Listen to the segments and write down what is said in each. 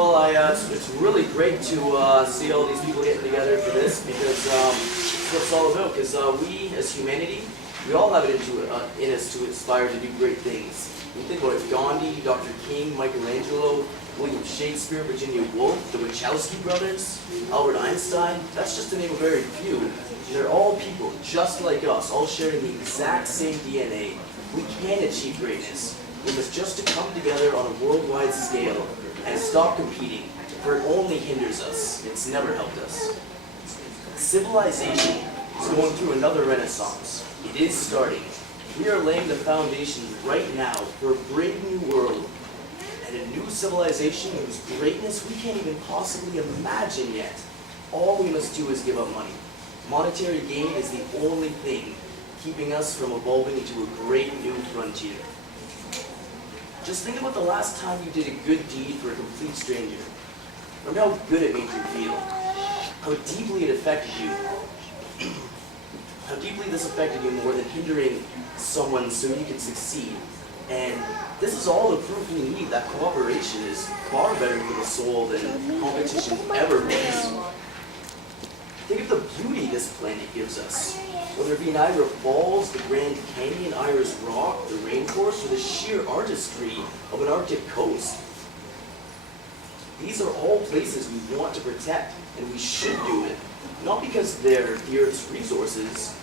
It's really great to see all these people getting together for this because it's what it's all about. Because we, as humanity, we all have it in us to aspire to do great things. When you think about it, Gandhi, Dr. King, Michelangelo, William Shakespeare, Virginia Woolf, the Wachowski brothers, Albert Einstein, that's just to name a very few. They're all people just like us, all sharing the exact same DNA. We can achieve greatness. We must just to come together on a worldwide scale and stop competing, for it only hinders us. It's never helped us. Civilization is going through another renaissance. It is starting. We are laying the foundation right now for a brave new world and a new civilization whose greatness we can't even possibly imagine yet. All we must do is give up money. Monetary gain is the only thing keeping us from evolving into a great new frontier. Just think about the last time you did a good deed for a complete stranger. Remember how good it made you feel, how deeply it affected you, how deeply this affected you more than hindering someone so you could succeed. And this is all the proof we need that cooperation is far better for the soul than competition ever was. Think of the beauty this planet gives us. Whether it be Niagara Falls, the Grand Canyon, Ayers Rock, the rainforest, or the sheer artistry of an Arctic coast. These are all places we want to protect, and we should do it. Not because they're the Earth's resources,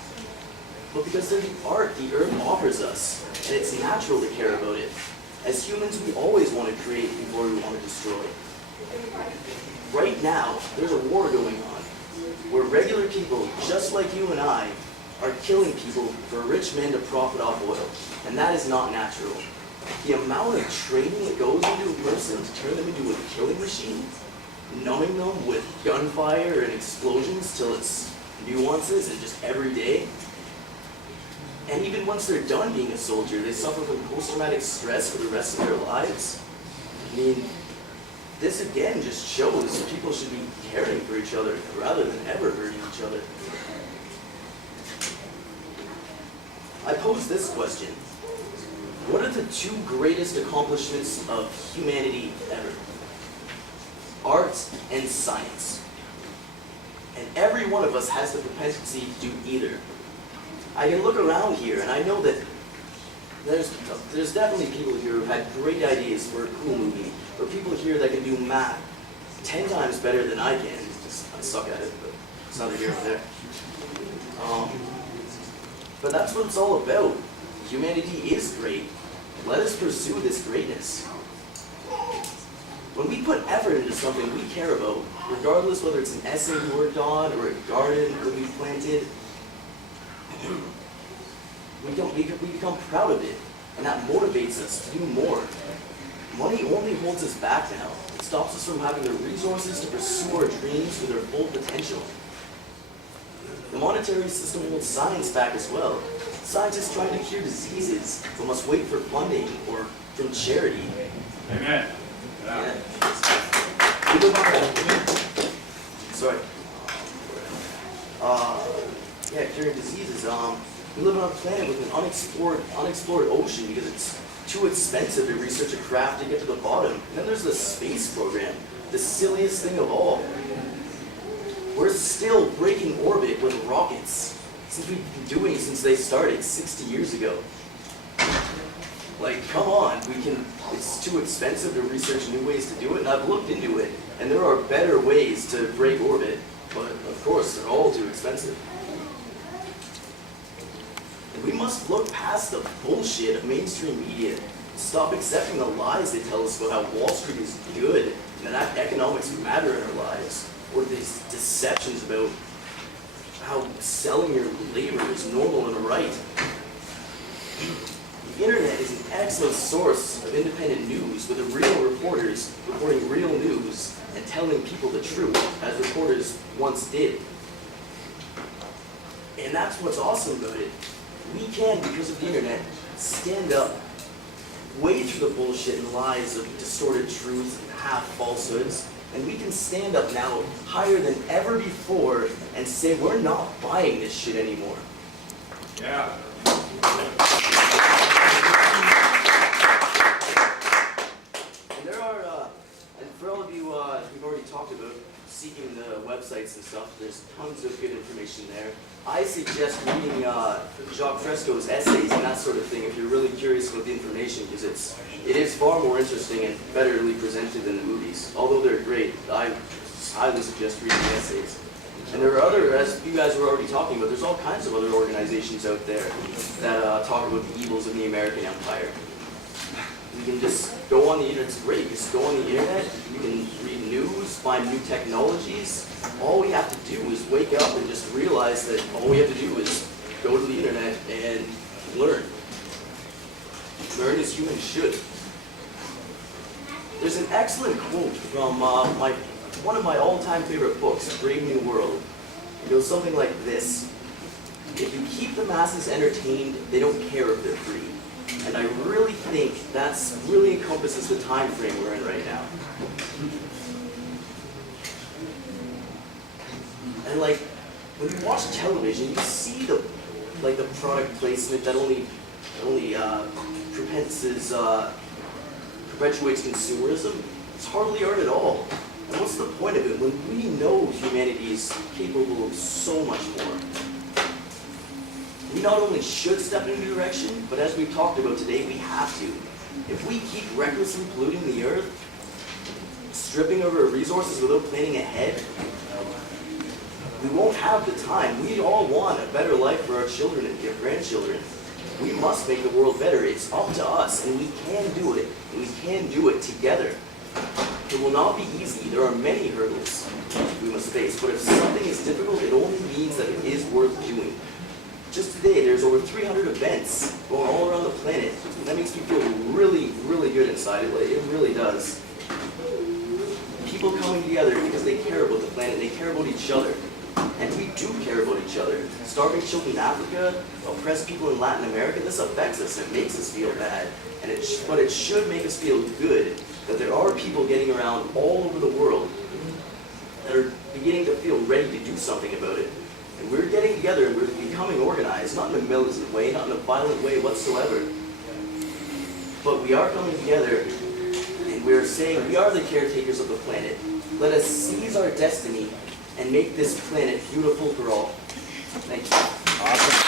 but because they're the art the Earth offers us, and it's natural to care about it. As humans, we always want to create before we want to destroy. Right now, there's a war going on, where regular people, just like you and I, are killing people for rich men to profit off oil. And that is not natural. The amount of training that goes into a person to turn them into a killing machine, numbing them with gunfire and explosions till it's nuances and just every day. And even once they're done being a soldier, they suffer from post-traumatic stress for the rest of their lives. I mean, this again just shows people should be caring for each other rather than ever hurting each other. I pose this question. What are the two greatest accomplishments of humanity ever? Art and science. And every one of us has the propensity to do either. I can look around here and I know that there's definitely people here who've had great ideas for a cool movie, or people here that can do math 10 times better than I can. I suck at it, but it's neither here nor there. But that's what it's all about. Humanity is great. Let us pursue this greatness. When we put effort into something we care about, regardless whether it's an essay we worked on or a garden that we planted, we become proud of it, and that motivates us to do more. Money only holds us back now. It stops us from having the resources to pursue our dreams to their full potential. The monetary system holds science back as well. Scientists trying to cure diseases, but must wait for funding or from charity. Amen. Yeah. Sorry. Curing diseases. We live on a planet with an unexplored ocean because it's too expensive to research a craft to get to the bottom. And then there's the space program, the silliest thing of all. We're still breaking orbit with rockets, since we've been doing since they started 60 years ago. Like, come on, it's too expensive to research new ways to do it, and I've looked into it, and there are better ways to break orbit, but of course, they're all too expensive. And we must look past the bullshit of mainstream media, stop accepting the lies they tell us about how Wall Street is good, and that economics matter in our lives, or these deceptions about how selling your labor is normal and right. The internet is an excellent source of independent news with the real reporters reporting real news and telling people the truth, as reporters once did. And that's what's awesome about it. We can, because of the internet, stand up, wade through the bullshit and lies of distorted truths and half falsehoods, and we can stand up now higher than ever before and say we're not buying this shit anymore. Yeah. And there are, and for all of you tons of good information there. I suggest reading Jacques Fresco's essays and that sort of thing if you're really curious about the information, because it is far more interesting and betterly presented than the movies. Although they're great, I highly suggest reading the essays. And there are other, as you guys were already talking about, there's all kinds of other organizations out there that talk about the evils of the American Empire. You can just go on the internet, it's great, just go on the internet, you can read news, find new technologies. All we have to do is wake up and just realize that all we have to do is go to the internet and learn. Learn as humans should. There's an excellent quote from one of my all-time favorite books, Brave New World. It goes something like this: if you keep the masses entertained, they don't care if they're free. And I really think that's really encompasses the time frame we're in right now. And like, when you watch television, you see the product placement that only perpetuates consumerism. It's hardly art at all. And what's the point of it when we know humanity is capable of so much more? We not only should step in a new direction, but as we've talked about today, we have to. If we keep recklessly polluting the earth, stripping of our resources without planning ahead, we won't have the time. We all want a better life for our children and grandchildren. We must make the world better. It's up to us, and we can do it. And we can do it together. It will not be easy. There are many hurdles we must face, but if something is difficult, it only means that it is worth doing. Just today, there's over 300 events going all around the planet, and that makes me feel really, really good inside. It really does. People coming together because they care about the planet, they care about each other. And we do care about each other. Starving children in Africa, oppressed people in Latin America, this affects us and it makes us feel bad. But it should make us feel good that there are people getting around all over the world that are beginning to feel ready to do something about it. And we're getting together and we're becoming organized, not in a militant way, not in a violent way whatsoever. But we are coming together and we're saying we are the caretakers of the planet. Let us seize our destiny and make this planet beautiful for all. Thank you. Awesome.